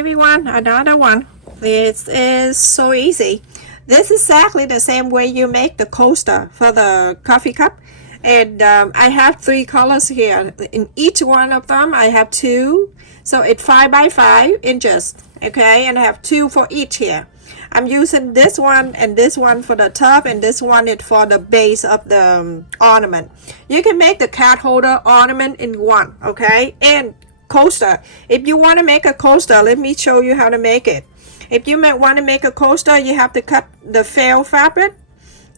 everyone, another one. This is so easy. This is exactly the same way you make the coaster for the coffee cup. And I have 3 colors here. In each one of them I have 2. So it's 5 by 5 inches. Okay, and I have 2 for each here. I'm using this one and this one for the top, and this one is for the base of the ornament. You can make the card holder ornament in one, okay? And coaster. If you want to make a coaster, let me show you how to make it. If you want to make a coaster, you have to cut the felt fabric.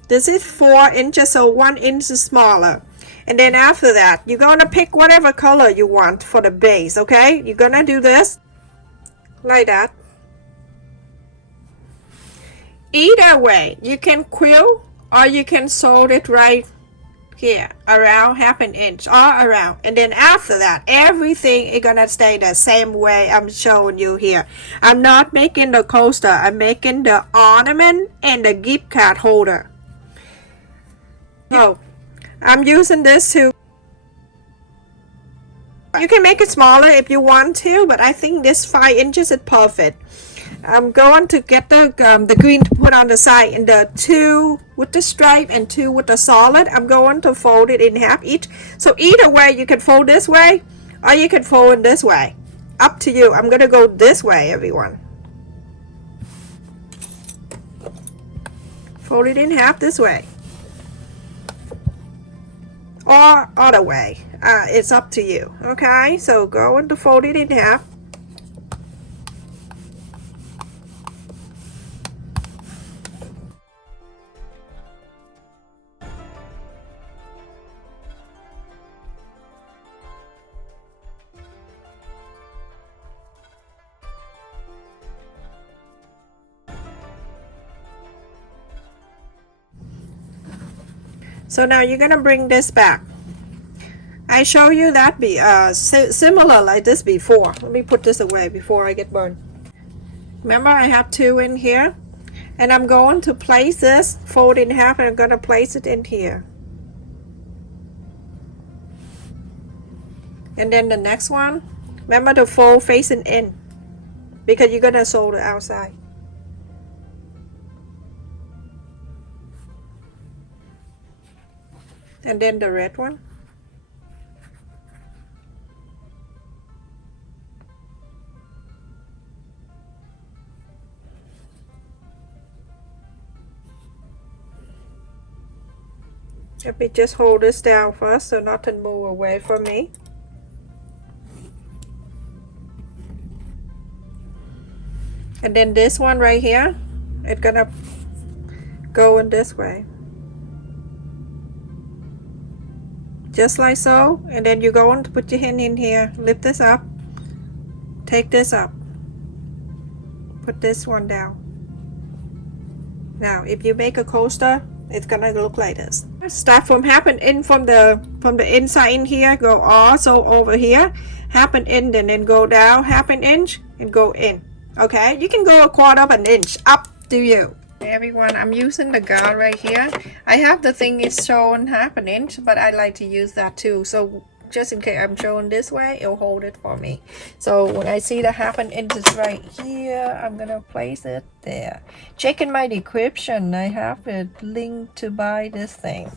This is 4 inches, so 1 inch is smaller. And then after that, you're going to pick whatever color you want for the base, okay? You're going to do this like that. Either way, you can quilt or you can sew it right here around 1/2 inch all around, and then after that everything is gonna stay the same way I'm showing you here. I'm not making the coaster, I'm making the ornament and the gift card holder. So I'm using this too. You can make it smaller if you want to, but I think this 5 inches is perfect. I'm going to get the green to put on the side, and the 2 with the stripe and 2 with the solid, I'm going to fold it in half each. So either way, you can fold this way or you can fold it this way. Up to you. I'm going to go this way, everyone. Fold it in half this way. Or other way. It's up to you. Okay, so going to fold it in half. So now you're gonna bring this back. I show you that similar like this before. Let me put this away before I get burned. Remember, I have 2 in here, and I'm going to place this, fold it in half, and I'm gonna place it in here. And then the next one, remember to fold facing in, because you're gonna sew the outside. And then the red one. Let me just hold this down first so nothing move away from me. And then this one right here, it's gonna go in this way. Just like so, and then you're going to put your hand in here, lift this up, take this up, put this one down. Now if you make a coaster, it's gonna look like this. Start from 1/2 inch from the inside in here, go also over here 1/2 inch, and then go down 1/2 inch and go in. Okay, you can go 1/4 inch, up to you. Everyone, I'm using the guard right here. I have the thing is showing 1/2 inch, but I like to use that too, so just in case I'm showing this way, it'll hold it for me. So when I see the 1/2 inch is right here, I'm gonna place it there. Check in my description, I have a link to buy this thing.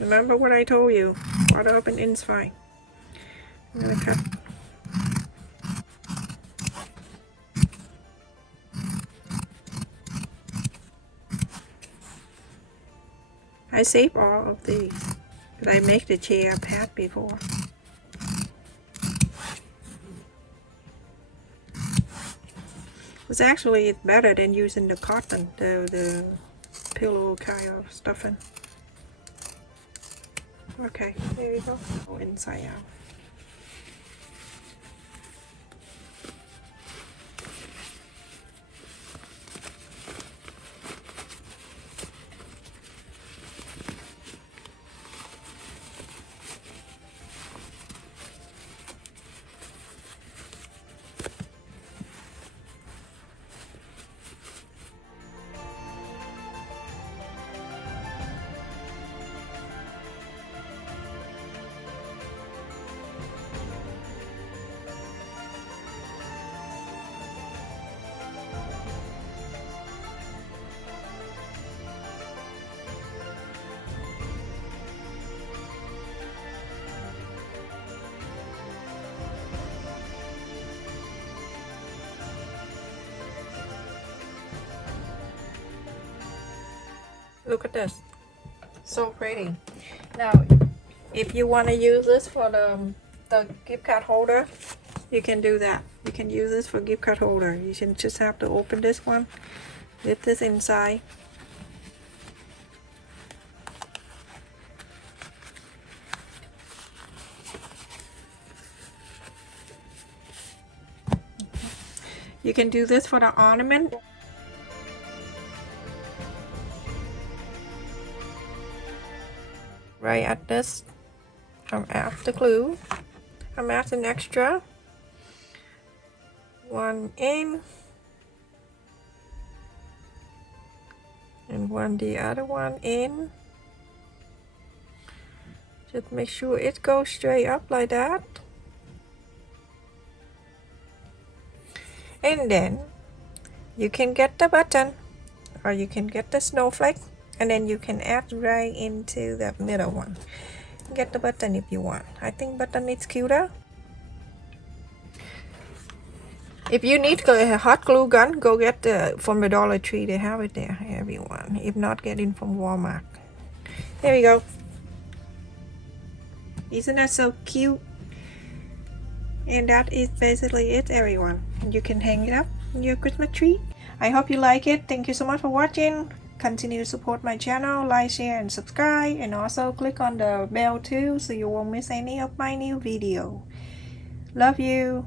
Remember what I told you. Water up and in's fine. I'm gonna cut. I save all of these, but I make the chair pad before. It's actually better than using the cotton, the pillow kind of stuffing. Okay, there you go. Go inside out. Look at this, so pretty. Now if you want to use this for the gift card holder, you can do that. You can use this for gift card holder. You can just have to open this one, lift this inside, you can do this for the ornament. Right at this, I'm at the glue. I'm at an extra one in and one the other one in. Just make sure it goes straight up like that. And then you can get the button, or you can get the snowflake, and then you can add right into the middle one. Get the button if you want. I think button is cuter. If you need a hot glue gun, go get from the Dollar Tree. They have it there, everyone. If not, get it from Walmart. There we go. Isn't that so cute? And that is basically it, everyone. You can hang it up in your Christmas tree. I hope you like it. Thank you so much for watching. Continue to support my channel, like, share, and subscribe, and also click on the bell too so you won't miss any of my new video. Love you.